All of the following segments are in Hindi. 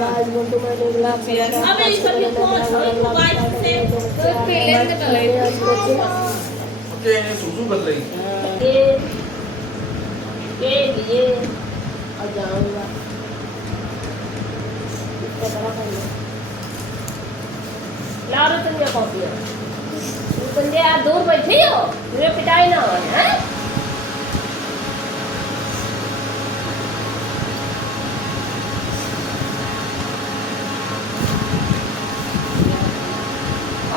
अबे ये सब ये कौन है मोबाइल से तो पे लेने ओके ये सुसु कर रही ये लिए और जाऊंगा इसको बड़ा कर लो ला रो तुम ये कॉपी है तुम ये आप दूर बैठी हो मुझे पिटाई ना हो हैं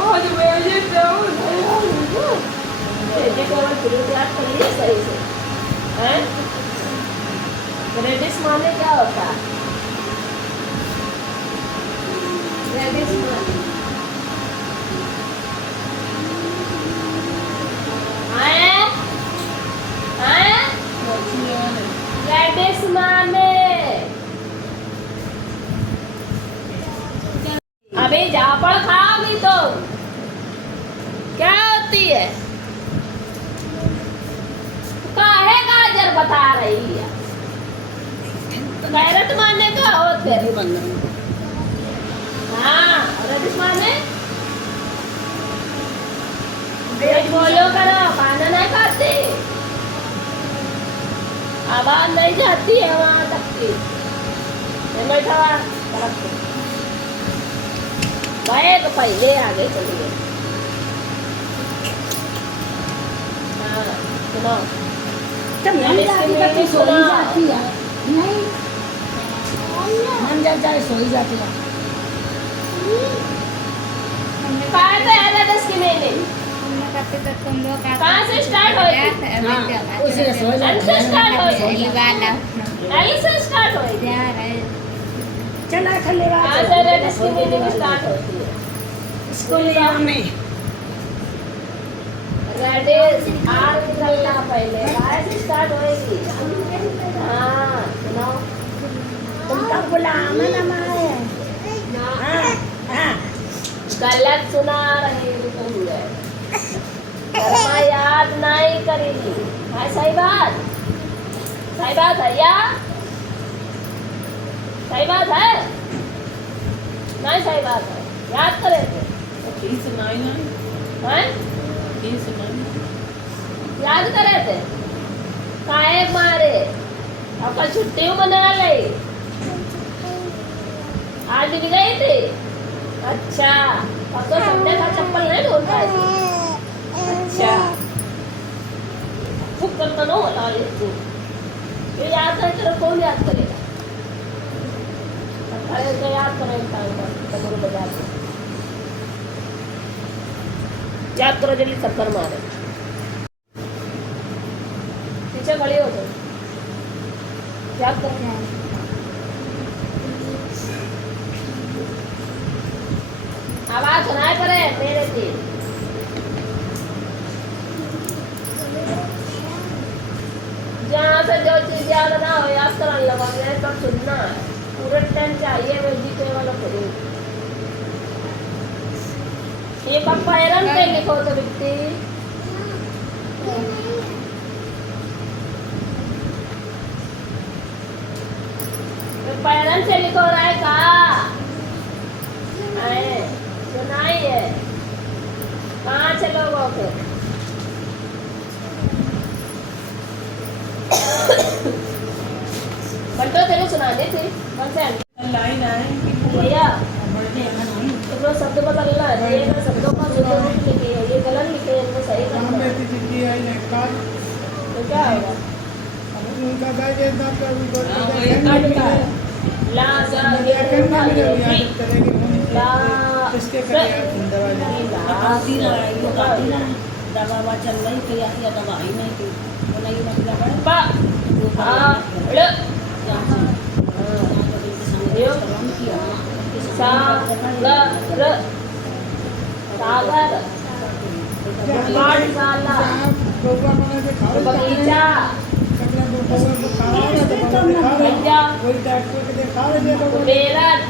आज मैं ये केवल पूरी क्लास कर ली सही से हैं रेडिस माने क्या होता है रेडिस माने रेडिस माने अबे जापड़ खाओगी तो क्या होती है काहे गाजर बता रही है कैरेट माने का होते हाँ रेडिस माने पेट बोलो करो खाना नहीं खाती आवाज नहीं जाती है वहां तक की बैठा बैग पहले आगे चलिए हाँ सुनो जब नहीं जाती तब सोई जाती है नहीं हम जब जाए सोई जाती है कहाँ से है रेडिस की मीनिंग कहाँ से स्टार्ट होगी उसे सोई एल से स्टार्ट होगी एल से स्टार्ट होगी चला खले कहाँ से रेडिस की मीनिंग स्टार्ट होती है स्कूल में रेडिस आर निकलना पहले कहाँ से स्टार्ट होगी हाँ सुनो तुमका बुलाना ना मारे हाँ हाँ गलत सुना रही तुम याद नहीं करेगी है सही बात है या सही बात है नहीं सही बात है याद करे थे याद करे थे काहे मारे आपका छुट्टी मना गई आज भी गई थी अच्छा अब तो संडे का चप्पल नहीं ढूंढता है अच्छा खूब करता ना वाला ये याद है तेरा कौन याद करेगा अरे तो याद करेगा तमरो बाजार में याद करो जल्दी चक्कर मारे पीछे खड़ी हो तो याद करो आवाज सुनाई पड़े मेरे की जहाँ से जो चीज याद ना हो याद करने लगा मैं सब सुनना है पूरे टाइम चाहिए मैं जीते वाला करूँ ये पप्पा एरन पे लिखो तो बिकती पैरन से लिखो रहा है कहा सुनाइए कहाँ चलोगे फिर बंटो तेरे सुनाने थे कौन से लाइन है भैया तो शब्द बदलना है ये ना शब्दों का जो लिखी है ये गलत लिखे हैं इनको सही करना है तो क्या होगा उनका गाइड एकदम का ला जा इसके दवा चल रही थी या दवा ही नहीं थी वो नहीं मतलब पा आ ल यो सा ल र सागर पाठशाला बगीचा भैया कोई डॉक्टर के दिखा रहे तो मेरठ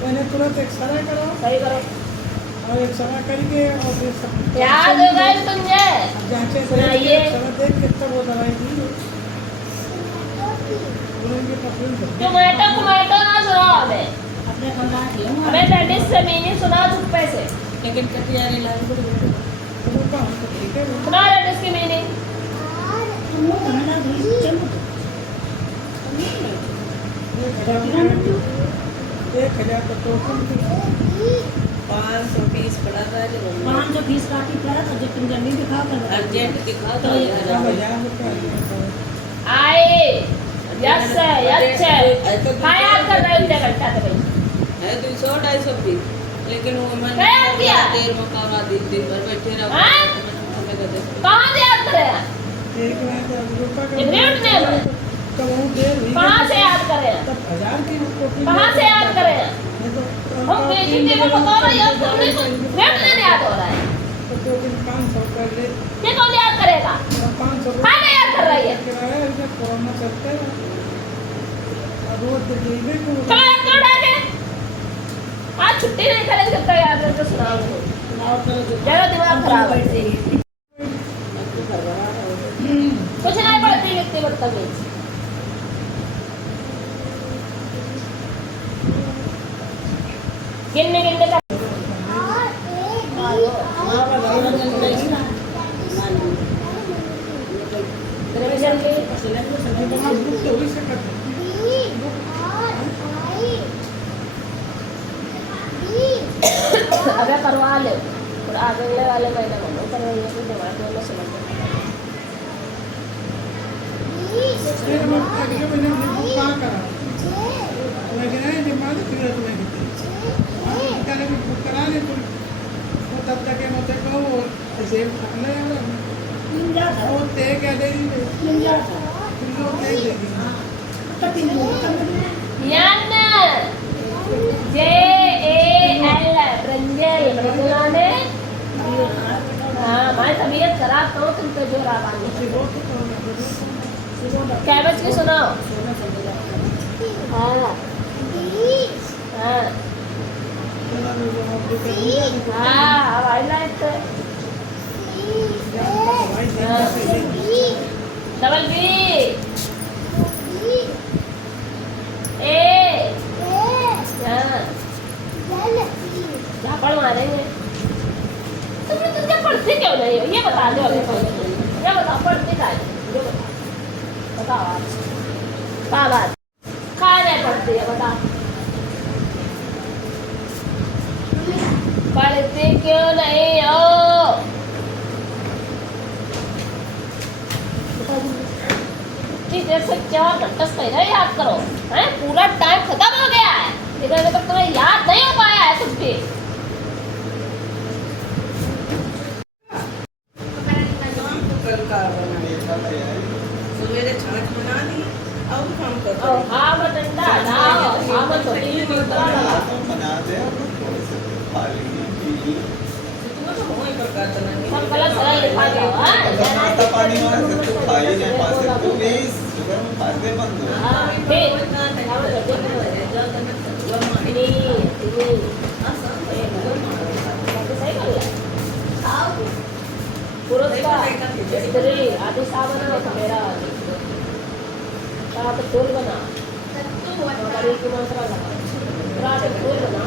मैंने तुरंत एक्सरे करो सही करो और एक्सरे करके और फिर सब याद हो गए तुमने जांचे सुनाइए एक्सरे देख कितना वो दवाई दी उन्होंने पकड़ टमाटो टमाटो ना सुनाओ हमें अपने कमरा है अबे दैट से मीनिंग सुना चुप्पे से लेकिन कटिया रे लाल को वो काम तो ठीक है सुना दैट की मीनिंग तुम कमरा भी चलो 1000 का टोकन 500 पीस पड़ा था जो 500 फीस काटी पड़ा तो जब तुम जल्दी दिखाओ कर अर्जेंट दिखा तो तो ये 1000 रुपया आए यस यस हाँ याद कर रहे हो घंटा तो भाई है 200-250 पीस लेकिन वो मन क्या याद किया? देर में करा दिन भर बैठे रहो हाँ? हमें कहते कहाँ से याद करे हैं? एक रुपया का Agreement में है। तो वो देर हुई कहाँ से याद करे हैं? तब 1000 की टोकन कहाँ से याद करे हैं? नहीं तो हम बेचेंगे वो बता रहे याद करने को रेट नहीं याद हो रहा है तो टोकन 500 कर ले ये कौन याद करेगा 500 कहाँ नहीं याद कर रही है किराया इधर कोरोना चलते हैं रोज तो जेबे को चलो याद करो डाके आज छुट्टी नहीं करेंगे जब तक याद करके सुनाओगे चलो दिमाग खराब है कुछ नहीं पढ़ती लिखती बदतमीज गिनने गिनने का रिवीजन की तो वही से करते अबे करवा ले और अगले वाले महीने में करवाइए तो दिमाग में समझ फिर हम अगले महीने में बुक करा लेकिन है दिमाग फिर तुम्हें कहने भी बुक करा ले तुम वो तब तक है मुझे कहो ऐसे खाने मिल जाता वो ते क्या दे मिल जाता तुम लोग दे देगी तो 3 लोग यान JAL ब्रंजल मृदुला ने हाँ हमारी तबीयत खराब तो तुम तो जोर आ पानी कैबेज की सुनाओ हाँ हाँ हाँ हवाई लाइट डबल B A झापड़ मारेंगे तुम क्या पढ़ते क्यों नहीं हो ये बता दो अभी ये बताओ पढ़ते क्या है ये बताओ आज क्या बात कहाँ नहीं पढ़ती है बता पढ़ते क्यों नहीं हो इतनी देर से 4 घंटे से पहले याद करो हैं पूरा टाइम खत्म हो गया है इधर तक तुम्हें याद नहीं हो पाया है कुछ भी कल का सवेरे छाछ बना दी अब काम कर और हाँ मत अंडा डालो हाँ मत छोटी बना दे वही प्रकार चलाएंगे सब गलत सरल लिखा जाओ हाँ नाश्ता पानी वाला सब तो खा ही नहीं पास से प्लीज सुबह में फासले बंद हो हाँ ठीक पुरस्कार स्त्री आदि सावन होता मेरा तो फूल बना बड़ी की मात्रा लगा फूल बना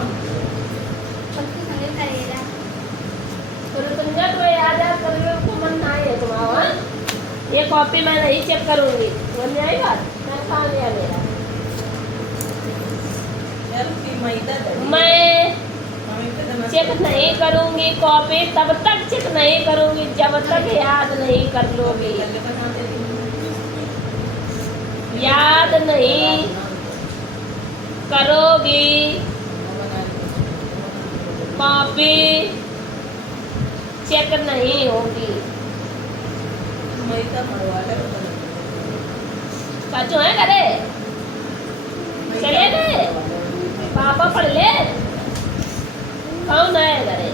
तुम जब तो याद करोगे को मन ना है तुम्हारा ये कॉपी मैं नहीं चेक करूंगी बोलने आई बात मैं खा लिया मेरा मैं चेक नहीं करूंगी कॉपी तब तक चेक नहीं करूंगी जब तक याद नहीं कर लोगी याद नहीं करोगी कॉपी चेक नहीं होगी बच्चों है करे चले गए पापा पढ़ ले कौन है करे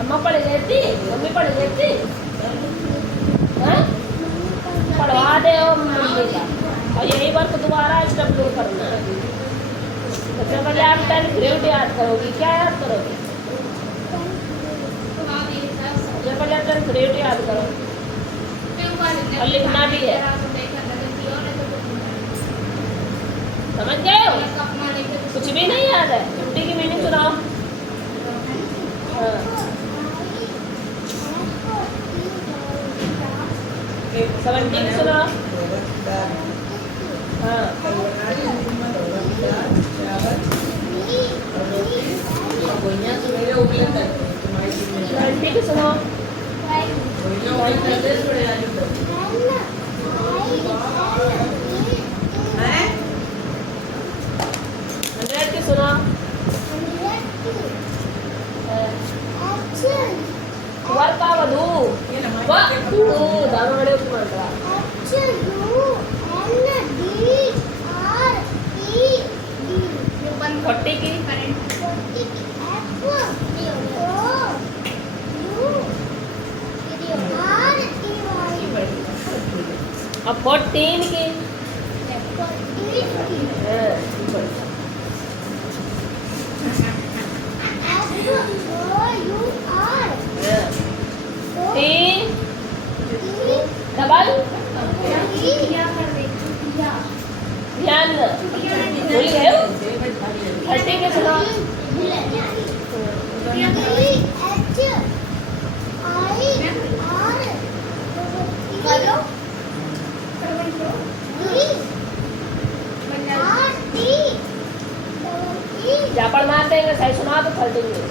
अम्मा पढ़ लेती मम्मी पढ़ लेती हाँ पढ़वा दे मम्मी का और यही वर्क दोबारा स्टब्लू करना सबसे पहले आप 10 ग्रेड याद करोगी क्या याद करोगी सबसे पहले 10 ग्रेड याद करो और लिखना भी है समझ गए हो? कुछ भी नहीं याद है? 50 की मीनिंग सुनाओ। हाँ 70 की सुनाओ। हाँ 90 की सुनाओ। हैं? 100 की सुनाओ। वर्का वधू दानवाड़े उपमंडला 40 की अब 14 की T डबल ध्यान भूल गए हो? 30 के सुनाओ। जापड़ मारते हैं सही सुना तो 30 में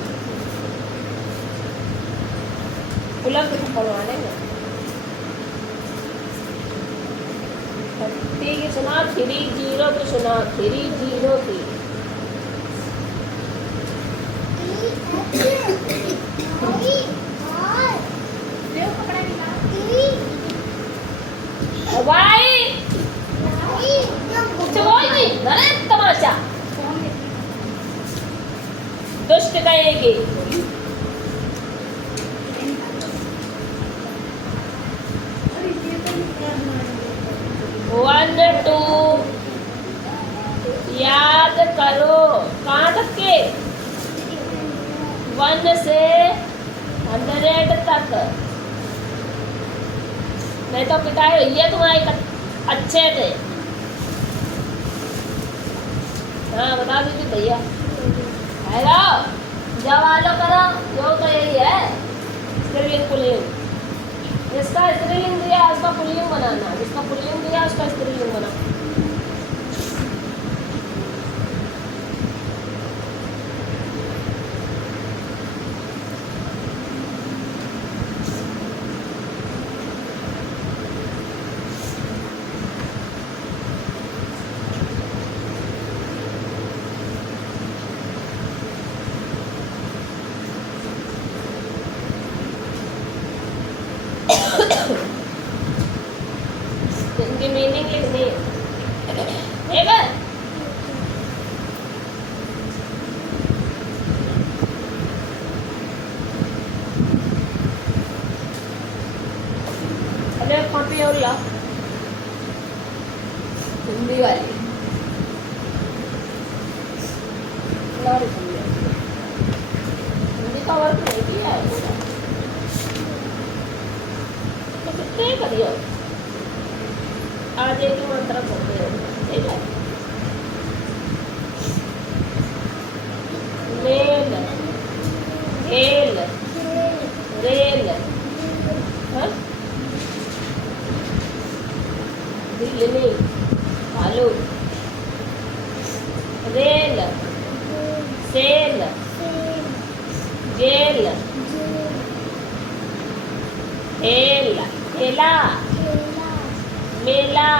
पुलक के थप्पड़ मारेंगे। 30 की सुना। 30 की सुना। 30 की वाई कुछ बोल नहीं अरे तमाशा दुष्ट कहेगी। वन टू याद करो कहाँ तक के? 1 से 100 तक। नहीं तो पिटाई ये तुम्हारे अच्छे थे। हाँ बता दीजिए भैया। हेलो जवालो करो जो तो यही है स्त्रीलिंग पुल्लिंग। जिसका स्त्रीलिंग दिया उसका पुल्लिंग बनाना, जिसका पुल्लिंग दिया उसका स्त्रीलिंग बनाना। इनकी मीनिंग लिखनी है ठीक है। अरे कॉपी और ला हिंदी वाली ला रे हिंदी का वर्क नहीं किया है पूरा तो कितने करियो। आज एक मंत्र करते हो ठीक है। मेल हेल रेल हाँ दिल्ली भालू रेल सेल गेल हेल हेला मेला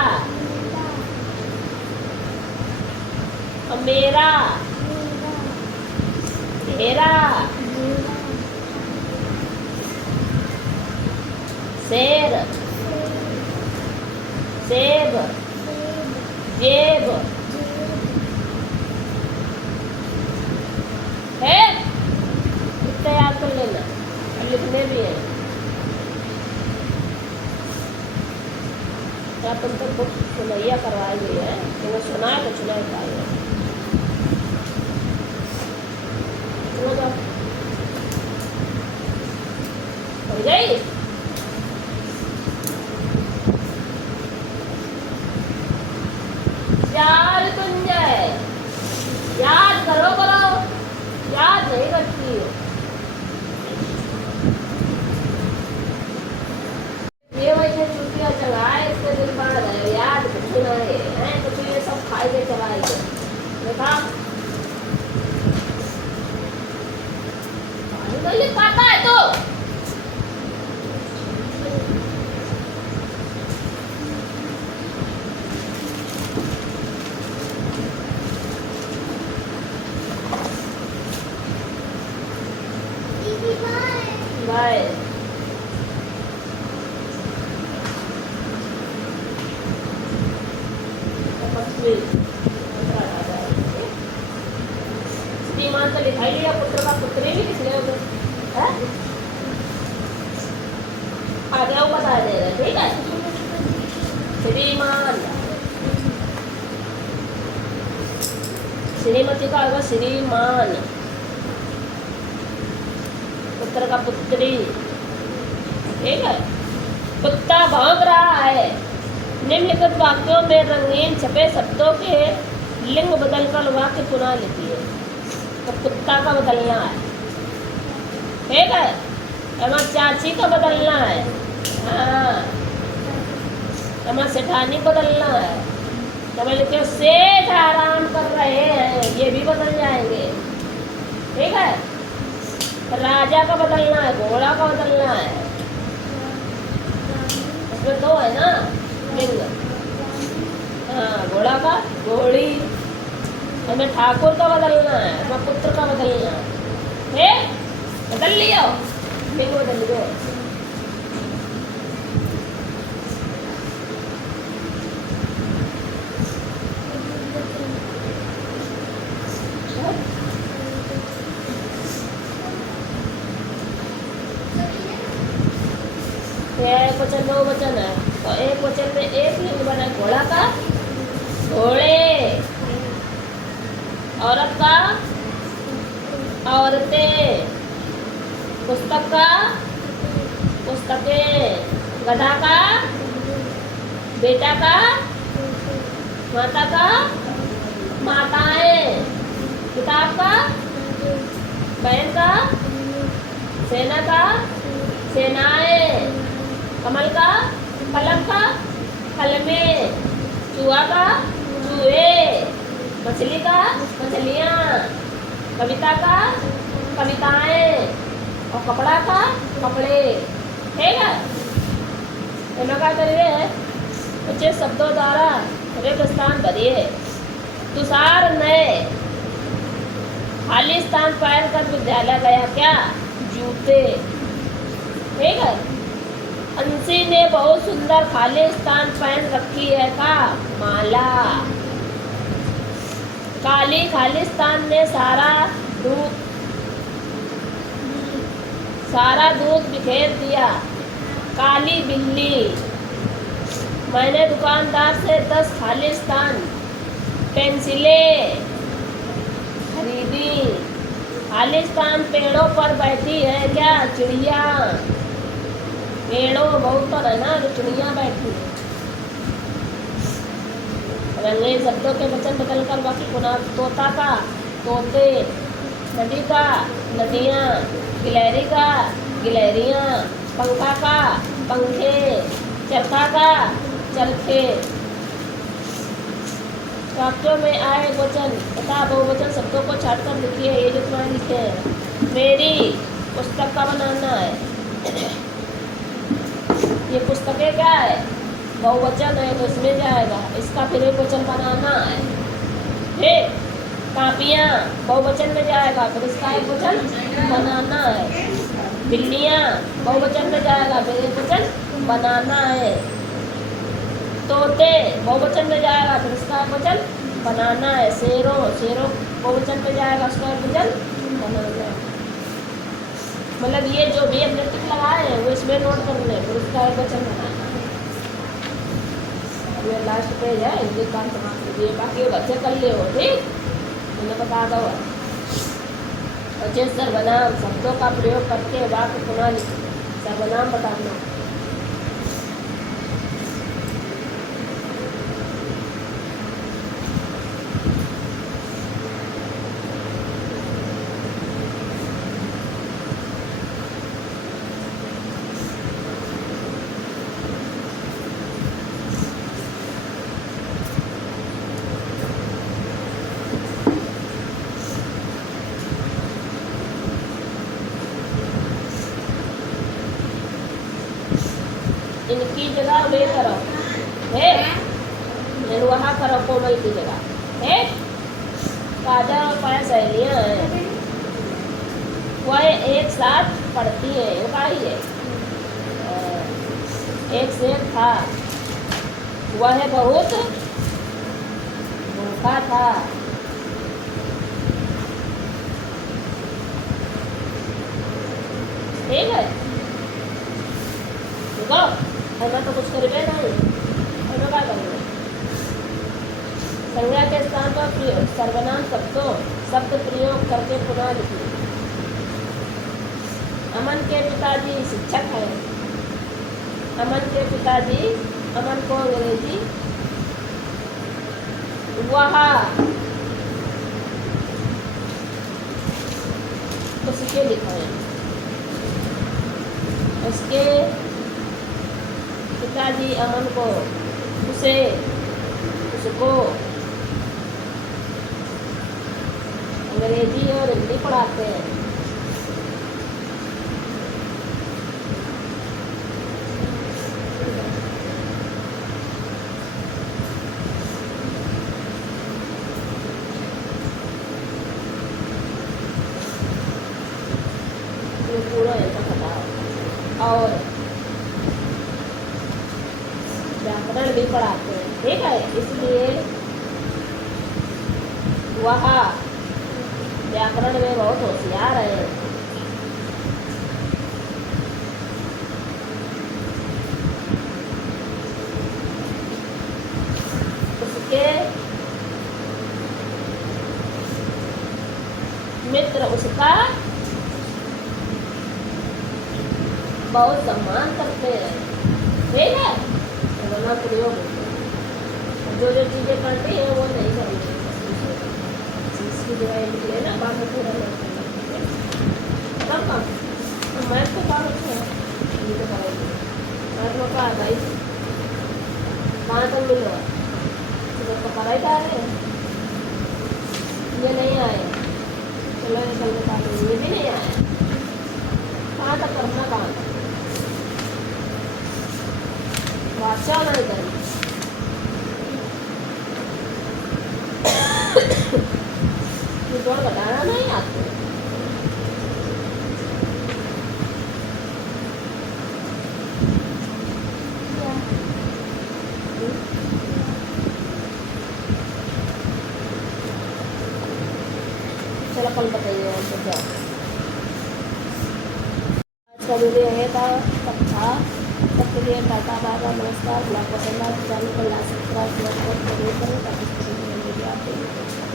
मेरा तेरा शेर सेब जेब है इतना याद कर लेना और लिखने भी है। क्या तुम तो बुक सुनैया करवाई गई है तुम्हें सुनाए तो सुनाए पाए हो गई। चार देखा नहीं लिख पाता है तो बाय श्रीमान का लिखाई लिया पुत्र का पुत्री भी किसने है आगे वो बता दे रहे ठीक है श्रीमान श्रीमती का होगा श्रीमान पुत्र का पुत्री ठीक है कुत्ता भौंक रहा है निम्नलिखित वाक्यों में रंगीन छपे शब्दों के लिंग बदलकर वाक्य पुनः लिखिए तो कुत्ता का बदलना है ठीक है हमारे चाची का बदलना है हाँ हमारे सेठानी बदलना है हमारे लिखे सेठ आराम कर रहे हैं ये भी बदल जाएंगे ठीक है राजा का बदलना है घोड़ा का बदलना है इसमें दो है ना लिंग हाँ घोड़ा का घोड़ी हमें ठाकुर का बदलना है हमें पुत्र का बदलना है बदल लियो लिंग बदल लियो एक वचन दो वचन है तो एक वचन में एक लिंग बना है घोड़ा का घोड़े औरत का औरतें पुस्तक का पुस्तकें गधा का बेटा का माता का माताएं किताब का बहन का सेना का सेनाएं कमल का कलम का कलमें चूहा का चूहे मछली का मछलियाँ कविता का कविताएं और कपड़ा का कपड़े ठीक है इन्हों क्या करिए उचित शब्दों द्वारा रिक्त स्थान भरिए तुषार नए खाली स्थान पार कर विद्यालय गया क्या जूते ठीक है अंशी ने बहुत सुंदर खाली स्थान पहन रखी है का माला काली खाली स्थान ने सारा दूध बिखेर दिया काली बिल्ली मैंने दुकानदार से 10 खाली स्थान पेंसिलें खरीदी खाली स्थान पेड़ों पर बैठी है क्या चिड़िया पेड़ों बहुत पर है ना जो चिड़िया बैठी रंगीन शब्दों के वचन बदलकर वाक्य पुनः तोता का तोते नदी का नदियाँ गिलहरी का गिलहरियाँ पंखा का पंखे चरखा का चरखे वाक्यों में आए वचन तथा बहुवचन शब्दों को छाटकर लिखिए ये जो तुम्हारे लिखे हैं मेरी पुस्तक का बनाना है ये पुस्तकें क्या है बहुवचन है तो इसमें जाएगा इसका फिर एक वचन बनाना है ठीक कापियाँ बहुवचन में जाएगा फिर इसका एक वचन बनाना है बिल्लियाँ बहुवचन में जाएगा फिर एक वचन बनाना है तोते बहुवचन में जाएगा फिर इसका एक वचन बनाना है शेरों बहुवचन में जाएगा उसका एक वचन बनाना है मतलब ये जो भी हमने टिक लगाए हैं वो इसमें नोट करने फिर उसका एक वचन बनाना है ये लास्ट पेज है हिंदी काम समाप्त कीजिए बाकी वो बच्चे कर ले हो ठीक मैंने बता दो अच्छे सर्वनाम शब्दों का प्रयोग करके वाक्य पुनः लिखिए सर्वनाम बताना इनकी जगह वे करो है, वहाँ करो कोमल की जगह है। काजल और पाया सहेलियाँ हैं, वह एक साथ पढ़ती है, वो का ही है। एक शेर था, वह बहुत भूखा था। ठीक है, रुको, ऐसा तो कुछ करीबे नहीं, ऐसा क्या करेंगे। संज्ञा के स्थान पर सर्वनाम शब्दों शब्द प्रयोग करके पुनः लिखिए। अमन के पिताजी शिक्षक हैं। अमन के पिताजी, अमन को अंग्रेजी वहाँ उसके लिखा है। उसके पिताजी अमन को, उसे, उसको अंग्रेजी और हिंदी पढ़ाते हैं। ये पूरा ऐसा बताओ और व्याकरण भी पढ़ाते हैं। ठीक है, इसलिए वह व्याकरण में बहुत होशियार है। उसके मित्र उसका बहुत सम्मान करते हैं। ठीक है, बना प्रयोग जो जो चीज़ें करती है वो नहीं करनी चाहिए। इसकी दवाई लिख लेना, बाद में पूरा तब काम मैथ को काम अच्छा है। ये तो पढ़ाई मैथ में कहा भाई कहाँ तक मिल रहा है तो पढ़ाई कर रहे हैं। ये नहीं आए, चलो कल बता दें, ये भी नहीं आया। कहाँ तक करना, कहाँ तक बादशाह नहीं करना। जोड़ बताना नहीं आपको। चलो कल बताइए आपको क्या। आज का वीडियो है था, तब था, तब के लिए टाटा बाय बाय, नमस्कार। ब्लॉग पसंद आए तो चैनल को लाइक सब्सक्राइब करें, ताकि वीडियो आते हैं।